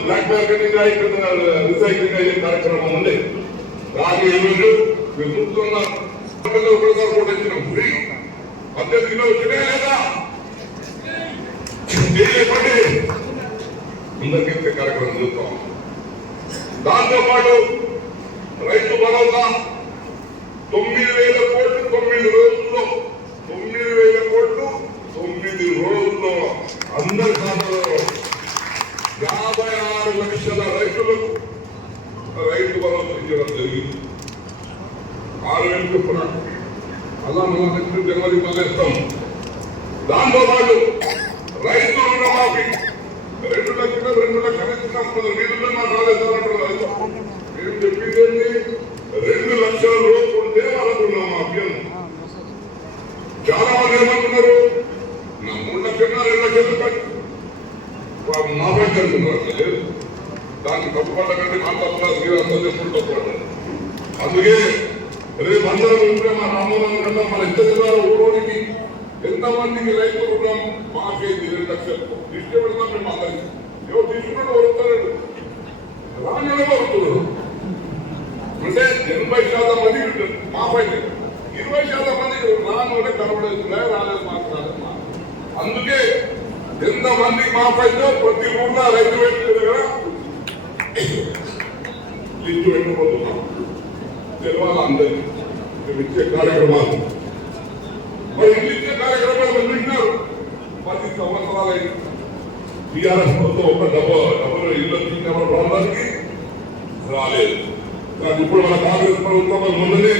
Black marketing అయి పెద్ద recycling అయ్యే కార్యక్రమం ఉంది రాని ఈరోజు మీరు చూస్తున్నారు కూడా ఇచ్చినాం. ఫ్రీ పద్దెనిమిది కిలో లేదా? చేయలేకపోతే అందరికీ కార్యక్రమం చూస్తాం దాంతో పాటు రైతు భరోసా తొమ్మిది వేల కోట్లు తొమ్మిది రోజుల్లో తొమ్మిది వేల కోట్లు తొమ్మిది రోజుల్లో అందరి ఖాతాలో యాభై ఆరు లక్షల రైతులకు రైతు భరోసా ఇవ్వడం జరిగింది ఆరు వేలు చొప్పున అలా మన నెక్స్ట్ జనవరి మొదలెస్తాం దాంతో పాటు రైతు రుణమాఫీ రెండు లక్షలు రెండు లక్షలు ఇస్తున్నాం మా చెప్పింది రెండు లక్షల లోపు ఉంటే వాళ్ళకు రుణమాఫీ అన్నాం. చాలా మంది ఏమంటున్నారు? నా మూడు లక్షలు రెండు లక్షలు పెట్టి మాఫీ అంటున్నారు లేదు. తప్పుపడ్డ కంటే మా తప్పులేదు మీరు అర్థం తప్పుపడ్డారు అందుకే రేపు అందరం ఉంటే మా రామోహన్ కన్నా మన ఇద్దరు జిల్లాల ఊరోనికి ఎంతమందికి రైతు రుణం మాఫీ రెండు లక్షలు. తీసుకెళ్తాం మేము అందరికి ఎవరు తీసుకున్నాడు వరుతాడు రాని అంటే ఎనభై శాతం మంది మాఫ్ అయింది ఇరవై శాతం మంది రాను అంటే కనబడేది రాలేదు మాట్లాడదు రాలేదు మాకు. అందుకే ఎంతమంది మాఫ్ అయిందో ప్రతి ఊళ్ళో రైతు వ్యక్తుల లిస్టు పెట్టుకుంటున్నాం తెలవాలి అందరికీ మేము ఇచ్చే కార్యక్రమాలు మరి ఇల్లు ఇచ్చే కార్యక్రమాలు వింటున్నారు పది సంవత్సరాలైంది టీఆర్ఎస్ ప్రభుత్వం ఒక డబ్బు ప్రభుత్వానికి రాలేదు. కానీ ఇప్పుడు మన కాంగ్రెస్ ప్రభుత్వం ఉన్నది.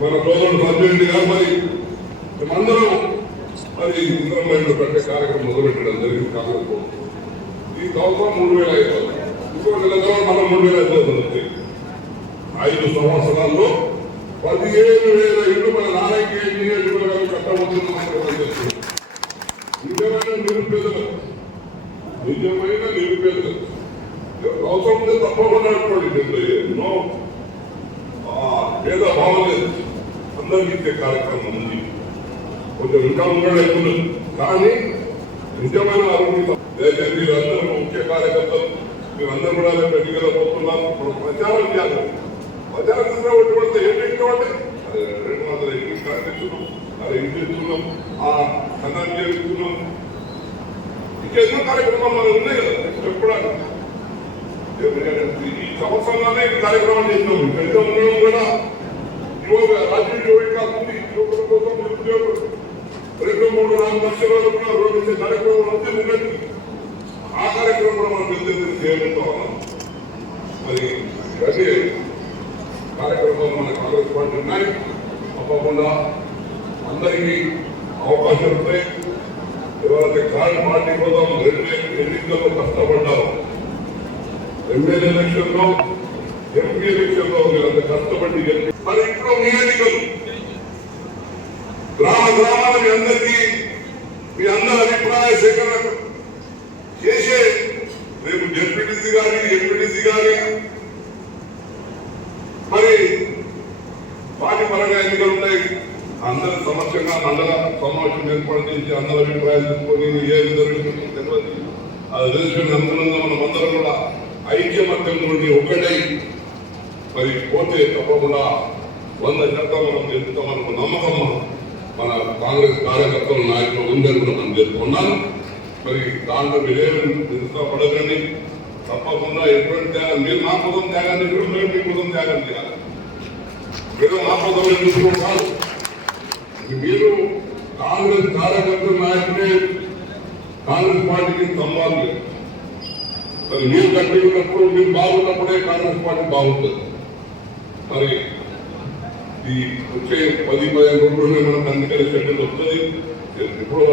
మన సోదరుడు సభ్యుడి గారు మరి. మేమందరం మరి ఇంద్రమైండ్ పెట్టే కార్యక్రమం మొదలుపెట్టడం జరిగింది కాంగ్రెస్ ప్రభుత్వం. ఈ సంవత్సరం మూడు వేల ఐదు వందలు. ఇంకో నెల మనం మూడు వేల ఐదు వందలు ఐదు సంవత్సరాల్లో పదిహేను వేల ఇళ్ళు మన నారాయణ నియోజకవర్గాలు కట్టబోతున్నాం నిజమైన నిరుపేదలు. నిజమైన నిరుపేదలు అవసరం ఉంటే తప్పకుండా అనుకోండి ఎన్నో పేద భావలేదు అందరికీ ఇచ్చే కార్యక్రమం ఉంది. కొంచెం ఇంకా ఉండడం ఎక్కువ కానీ నిజమైన ఆరోగ్యం దయచేసి మీరందరూ ముఖ్య కార్యకర్తలు మీరందరూ కూడా ఎన్నికల పోతున్నాం ఇప్పుడు ప్రచారం చేయాలి. ప్రచారం చేసినటువంటి ఒకటి పడితే ఏంటి ఇంకోటి రెండు వందల ఇంటి కార్యక్రమం అది ఇంటి ఇస్తున్నాం ఆ కథ చేస్తున్నాం? ఇంకా ఎన్నో కార్యక్రమాలు మనం ఉన్నాయి కదా. చెప్పడానికి ఈ సంవత్సరంలోనే ఈ కార్యక్రమం చేస్తున్నాం ఇంకా ఉండడం కూడా యువక రాజకీయ యువక కాకుండా యువకుల కోసం నిరుద్యోగులు రెండు మూడు నాలుగు లక్షల వరకు కూడా రోడ్డు కార్యక్రమం అంతే ఉన్నది. ఆ కార్యక్రమం కూడా మనం పెద్ద చేయడంతో మరి అదే కార్యక్రమాలు మన కాంగ్రెస్ పార్టీ ఉన్నాయి. తప్పకుండా అందరికీ అవకాశం ఉంటాయి ఎవరైతే కాంగ్రెస్ పార్టీ కోసం రెండు వేల ఎన్నికల్లో కష్టపడ్డారు ఎమ్మెల్యే ఎలక్షన్లో ఎంపీ ఎలక్షన్ కష్టపడి గెలిచి మరి ఇప్పుడు మీ గ్రామ గ్రామాల మీ అందరికీ మీ అందరి అభిప్రాయ సేకరణ చేసే రేపు జడ్పీటీసీ గారి ఎంపీటీసీ గారి మరి పార్టీ పరంగా ఎన్నికలు ఉన్నాయి. అందరి సమక్షంగా మండల సమావేశం ఏర్పాటు చేసి అందరి అభిప్రాయాలు తీసుకొని ఏ విధంగా తెలియదు. అది తెలుసుకుని అనుగుణంగా మనం అందరం కూడా ఐక్యమత్యం ఒకటై మరి పోతే తప్పకుండా వంద శాతం మనం గెలుస్తామన్న నమ్మకం మన కాంగ్రెస్ కార్యకర్తల నాయకులు ఉందని కూడా మనం చెప్పుకున్నాను మరి దాంట్లో మీరేమి నిరుత్సాహపడకండి తప్పకుండా ఎటువంటి త్యాగం మీరు నా కోసం త్యాగాన్ని చేసి మేము మీ కోసం త్యాగం చేయాలి. మీరు మా కోసం చూసుకుంటారు కాదు? మీరు కాంగ్రెస్ కార్యకర్తల నాయకులే కాంగ్రెస్ పార్టీకి సంబంధం లేదు. మరి మీరు కట్టి ఉన్నప్పుడు మీరు బాగున్నప్పుడే కాంగ్రెస్ పార్టీ బాగుంటుంది. మరి ఈ వచ్చే పది పదిహేను రోజుల్లోనే మనకు అందుకని షెడ్యూల్ వస్తుంది ఇప్పుడు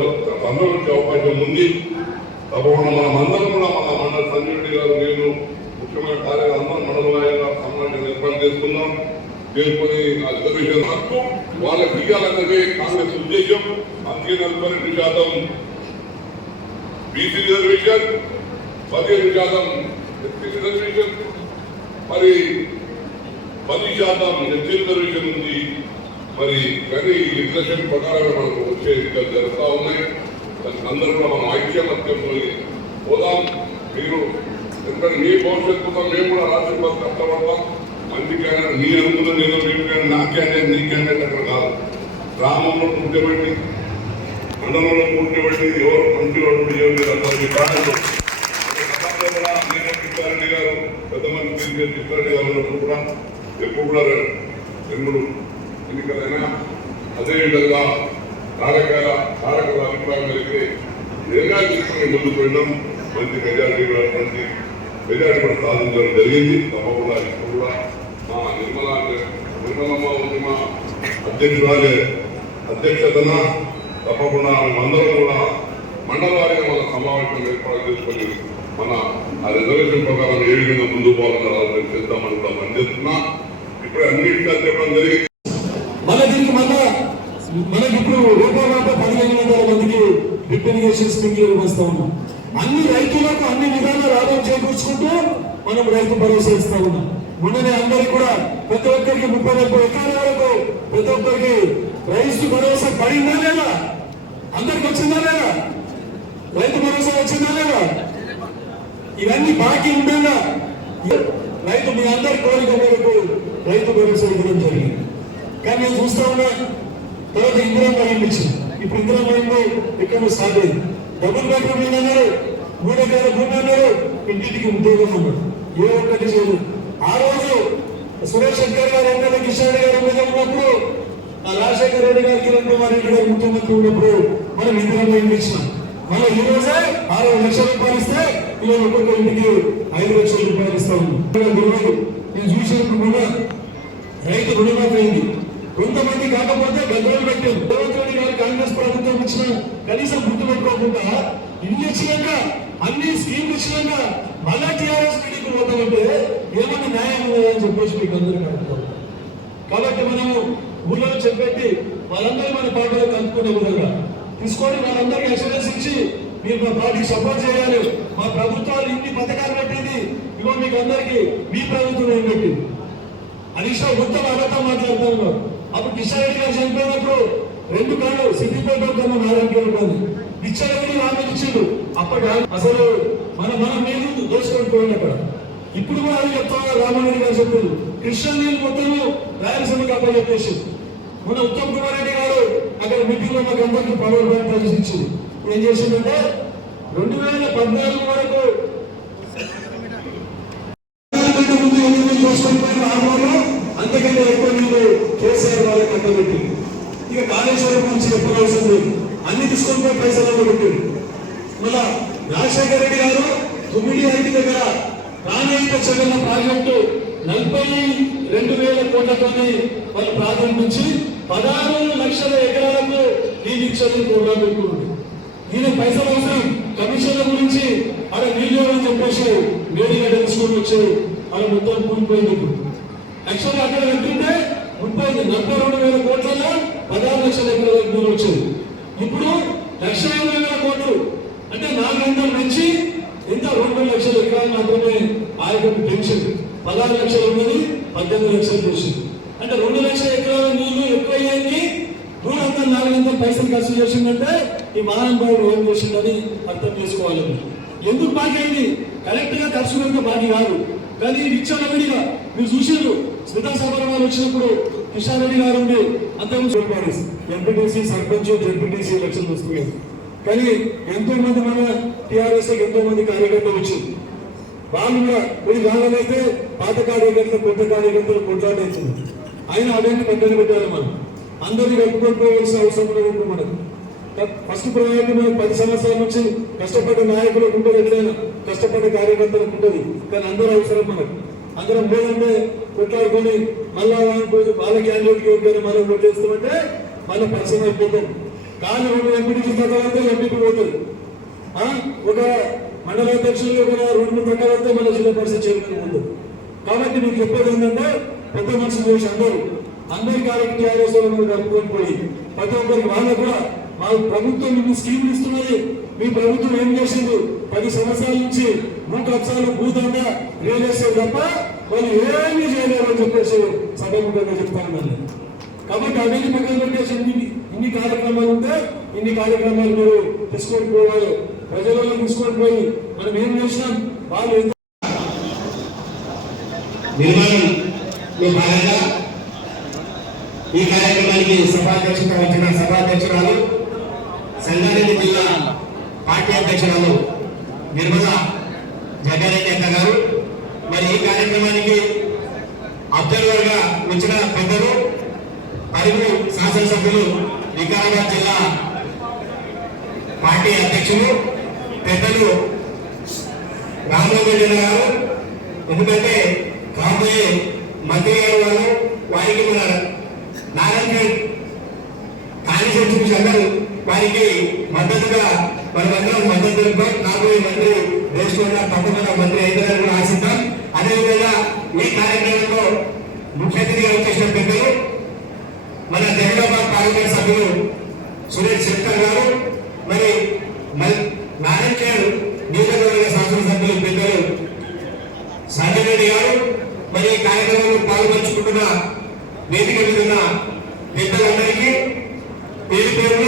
అందరూ వచ్చే అవకాశం ఉంది. తప్పకుండా మనం అందరం కూడా మన మండల సంజయ్ రెడ్డి గారు నేను ముఖ్యమైన కార్యాలయం అందరం మండల నాయకులు సమావేశం ఏర్పాటు చేసుకున్నాం చేసుకొని ఆ రిజర్వేషన్ హక్కు వాళ్ళకి ఇవ్వాలన్నదే కాంగ్రెస్ ఉద్దేశం. అందుకే నలభై రెండు శాతం బీసీ రిజర్వేషన్ పదిహేను శాతం ఎస్సీ రిజర్వేషన్. మరి పది శాతం ఎస్సీ రిజర్వేషన్ ఉంది మరి కానీ ఈ లిటరేషన్ ప్రకారమే మనకు వచ్చే ఎన్నికలు జరుగుతూ ఉన్నాయి. దానికి అందరూ కూడా మనం ఐక్యమత్యంతో పోదాం. మీరు ఎందుకంటే మీ భవిష్యత్తు కోసం మేము కూడా రాష్ట్రం కోసం కష్టపడతాం అందుకైనా నీ అనుకున్న నేను మీకైనా నా క్యాండిడేట్ నీ క్యాండిడేట్ అక్కడ కాదు. గ్రామంలో పుట్టబెట్టి మండలంలో పుట్టబెట్టి ఎవరు మంచి వాళ్ళు ఎవరు లేదు గతంలో కూడా నేను కృష్ణారెడ్డి గారు. పెద్ద మంత్రి తిరిగే గారు ఉన్నప్పుడు కూడా. ఎప్పుడు కూడా ఎన్నుడు ఎన్నికలైనా అదేవిధంగా తారక తారక అభిప్రాయం కలిగితే ఏదైనా తీసుకుని ముందుకు వెళ్ళడం మంచి మెజారిటీ కూడా మంచి మెజారిటీ కూడా సాధించడం జరిగింది తప్పకుండా ఇప్పుడు కూడా మా నిర్మల నిర్మలమ్మ ఉంది మా అధ్యక్షురాలే అధ్యక్షతన తప్పకుండా అందరం కూడా మండల వారిగా మన సమావేశం ఏర్పాటు చేసుకొని మన ఆ రిజర్వేషన్ ప్రకారం ఏ విధంగా ముందు పోవాలని ఆలోచన చేద్దామని కూడా పనిచేస్తున్నా ఇప్పుడు అన్నింటిగా చెప్పడం జరిగింది మన దీనికి మళ్ళా మనకి ఇప్పుడు రూపాయలు పదిహేను వందల మందికి డ్రిప్ ఇరిగేషన్ స్ప్రింక్లర్ వస్తా ఉన్నాం. అన్ని రైతులకు అన్ని విధాలా లాభం చేకూర్చుకుంటూ మనం రైతు భరోసా ఇస్తా ఉన్నాం. మొన్ననే అందరికి కూడా ప్రతి ఒక్కరికి ముప్పై ముప్పై ఎకరాల వరకు ప్రతి ఒక్కరికి రైతు భరోసా పడిందా లేదా? అందరికి వచ్చిందా లేదా? రైతు భరోసా వచ్చిందా లేదా? ఇవన్నీ బాకీ ఉండగా రైతు మీ అందరి కోరిక మేరకు రైతు భరోసా ఇవ్వడం జరిగింది. కానీ నేను చూస్తా ఉన్నా తర్వాత ఇందిరా మైండ్ ఇచ్చింది ఇప్పుడు ఇందిరా మైండ్ సాగలేదు. డబుల్ బెడ్రూమ్ ఇల్లు అన్నారు మూడు ఎకరాల భూమి అన్నారు ఇంటింటికి ఉద్యోగం అన్నారు ఏ ఒక్కటి చేయదు ఆ రోజు సురేష్ శంకర్ గారు ఎమ్మెల్యే కిషన్ రెడ్డి గారు ఎమ్మెల్యే ఉన్నప్పుడు రాజశేఖర రెడ్డి గారు కిరణ్ కుమార్ రెడ్డి గారు ముఖ్యమంత్రి ఉన్నప్పుడు మనం ఇందిరా మైండ్ ఇచ్చినాం మళ్ళీ ఈ రోజే ఆరు లక్షల రూపాయలు ఇస్తే ఈరోజు ఒక్కొక్క ఇంటికి ఐదు లక్షల రూపాయలు ఇస్తాము నేను చూసినప్పుడు కూడా రైతు రుణమాఫీ అయింది. కొంతమంది కాకపోతే గద్దలు పెట్టారు. రేవంత్ రెడ్డి గారు కాంగ్రెస్ ప్రభుత్వం ఇచ్చిన కనీసం గుర్తు పెట్టుకోకుండా ఇన్ని ఇచ్చినాక అన్ని స్కీమ్లు ఇచ్చినాక మళ్ళా టీఆర్ఎస్ మీటింగ్ పోతామంటే ఏమన్నా న్యాయం ఉందని చెప్పేసి మీకు అందరికీ అడుగుతాం కాబట్టి మనము ఊళ్ళో చెప్పెట్టి వాళ్ళందరూ మన పార్టీలో కలుపుకునే విధంగా. తీసుకొని వాళ్ళందరికీ అసూరెన్స్ ఇచ్చి మీరు మా పార్టీకి సపోర్ట్ చేయాలి. మా ప్రభుత్వాలు ఇన్ని పథకాలు పెట్టింది. ఇగో మీకు అందరికీ మీ ప్రభుత్వం ఏం పెట్టింది? అనిషా రావు మొత్తం అబద్ధం మాట్లాడుతున్నారు అప్పుడు కిషన్ రెడ్డి గారు చనిపోయినప్పుడు రెండు కాళ్ళు సిద్దిపేట కన్నా నారాయణ ఉంటుంది ఇచ్చారెడ్డి ఆమె ఇచ్చిండు. అప్పటి అసలు మన మన మీరు దోచుకొని పోయింది అక్కడ. ఇప్పుడు కూడా అది చెప్తున్నారు రామారెడ్డి గారు చెప్పారు కృష్ణ నీళ్ళు మొత్తం రాయలసీమకి అప్పచెప్పేసి. మన ఉత్తమ్ కుమార్ రెడ్డి గారు అక్కడ మీటింగ్ మాకు అందరికీ పవర్ బ్యాంక్ ప్రదర్శించింది ఏం చేసిందంటే రెండు వేల పద్నాలుగు వరకు అంతకంటే ఎక్కువ నీళ్ళు కేసీఆర్ వాళ్ళకి కట్టబెట్టి ఇక కాళేశ్వరం నుంచి ఎప్పుడు అవసరం లేదు అన్ని తీసుకొని పోయి పైసలలో పెట్టారు మళ్ళా రాజశేఖర రెడ్డి గారు తొమ్మిది ఐదు దగ్గర ప్రాణాయిక చెల్లెల ప్రాజెక్టు నలభై రెండు వేల కోట్లతోని వాళ్ళు ప్రారంభించి పదహారు లక్షల ఎకరాలకు నీళ్ళు ఇచ్చేది ప్రోగ్రాం పెట్టుకున్నారు ఈయన పైసలు అవసరం. కమిషన్ల గురించి అక్కడ నీళ్ళు అని చెప్పేసి వేడిగా తెలుసుకొని వచ్చి అలా మొత్తం కూలిపోయింది ఇప్పుడు. యాక్చువల్గా అక్కడ వెళ్తుంటే ముప్పై నలభై రెండు వేల కోట్లలో పదహారు లక్షల ఎకరాల నీళ్ళు వచ్చింది. ఇప్పుడు లక్ష ఇరవై వేల కోట్లు. అంటే నాలుగు నుంచి ఎంత? రెండు లక్షల ఎకరాలు మాత్రమే ఆ యొక్క పెన్షన్ పదహారు లక్షలు ఉన్నది పద్దెనిమిది లక్షలు చేసింది అంటే రెండు లక్షల ఎకరాల నీళ్ళు ఎక్కువయ్యాయి మూడు వందల నాలుగు వందల పైసలు ఖర్చు చేసిందంటే ఈ మహానుభావుడు ఏం చేసిందని అర్థం చేసుకోవాలి. ఎందుకు బాకీ అయింది? కరెక్ట్గా ఖర్చు కనుక బాకీ కాదు. కానీ విచ్చలవిడిగా మీరు చూసారు స్మితా సభలో వచ్చినప్పుడు కిషన్ రెడ్డి గారు ఉండి అంతకుముందు ఎంపీటీసీ సర్పంచ్ జడ్పీటీసీ ఎలక్షన్లు వస్తున్నాయి. కానీ ఎంతో మంది మన టీఆర్ఎస్ ఎంతో మంది కార్యకర్తలు వచ్చింది వాళ్ళు కూడా కొన్ని కావాలైతే పాత కార్యకర్తలు కొత్త కార్యకర్తలు కొట్లాడేసింది ఆయన అవన్నీ పక్కన పెట్టాలి మనం? అందరినీ కట్టుకొని అవసరం లేదు మనకు. ఫస్ట్ ప్రయారిటీ పది సంవత్సరాల నుంచి కష్టపడ్డ నాయకులకు ఉంటుంది ఎట్లయినా కష్టపడ్డ కార్యకర్తలకు ఉంటుంది. కానీ అందరూ అవసరం మనకు. అందరం లేదంటే కొట్లాడుకొని మళ్ళా వాళ్ళకి వాళ్ళ క్యాండిడేట్కి ఓకే మనం ఓటేస్తామంటే మళ్ళీ పరిశ్రమ అయిపోతాం కానీ రెండు ఎంపీటీ తగ్గలంటే ఎంపీటీ పోతుంది. ఒక మండల అధ్యక్షులు ఒక రెండు మూడు రకాలైతే మన జిల్లా పరిషత్ చైర్మన్ ఉంది కాబట్టి మీకు చెప్పేది ఏంటంటే పెద్ద మనుషులు చేసి అందరూ అందరి కార్యక్రమ టీఆర్ఎస్ కలుపుకొని పోయి ప్రతి ఒక్కరికి వాళ్ళకు కూడా మా ప్రభుత్వం మీకు స్కీమ్లు ఇస్తున్నది. మీ ప్రభుత్వం ఏం చేసింది? పది సంవత్సరాల నుంచి భూ కబ్జాలు భూదండ రియల్ ఎస్టేట్ తప్ప వాళ్ళు ఏమీ చేయలేరు అని చెప్పేసి సభముఖంగా చెప్తాను మళ్ళీ కాబట్టి అవన్నీ పక్కన పెట్టేసి ఇన్ని ఇన్ని కార్యక్రమాలు ఉంటే ఇన్ని కార్యక్రమాలు మీరు తీసుకొని పోవాలి. ప్రజలలో తీసుకొని పోయి మనం ఏం చేసినాం? వాళ్ళు నిర్మాణంలో భాగంగా ఈ కార్యక్రమానికి సభాధ్యక్షత వచ్చిన సభాధ్యక్షురాలు సంగారెడ్డి జిల్లా పార్టీ అధ్యక్షురాలు నిర్మల జగ్గారెడ్డి అక్క గారు. మరి ఈ కార్యక్రమానికి అబ్జర్వర్గా వచ్చిన పెద్దలు పలువురు శాసనసభ్యులు వికారాబాద్ జిల్లా పార్టీ అధ్యక్షులు పెద్దలు రామోజీ గారు. ఎందుకంటే రాబోయే మంత్రి గారు వారు వారికి మన నారాయణ కాళేశ్వరం అందరూ వారికి మద్దతుగా మనమందరం మద్దతు తెలుపుతాం కాబోయే మంత్రి దేశంలో తప్పకుండా మంత్రి అయితారని కూడా ఆశిద్దాం. అదేవిధంగా ఈ కార్యక్రమంలో ముఖ్య అతిథిగా వచ్చేసిన పెద్దలు మన జగదాబాద్ పార్లమెంట్ సభ్యులు సురేష్ శంకర్ గారు మరి మల్- నారాయణ నియోజకవర్గ శాసనసభ్యులు పెద్దలు సంజయ్ రెడ్డి గారు మరి ఈ కార్యక్రమంలో పాల్పంచుకుంటున్న వేదిక మీద ఉన్న పెద్దలందరికీ పేరు పేరున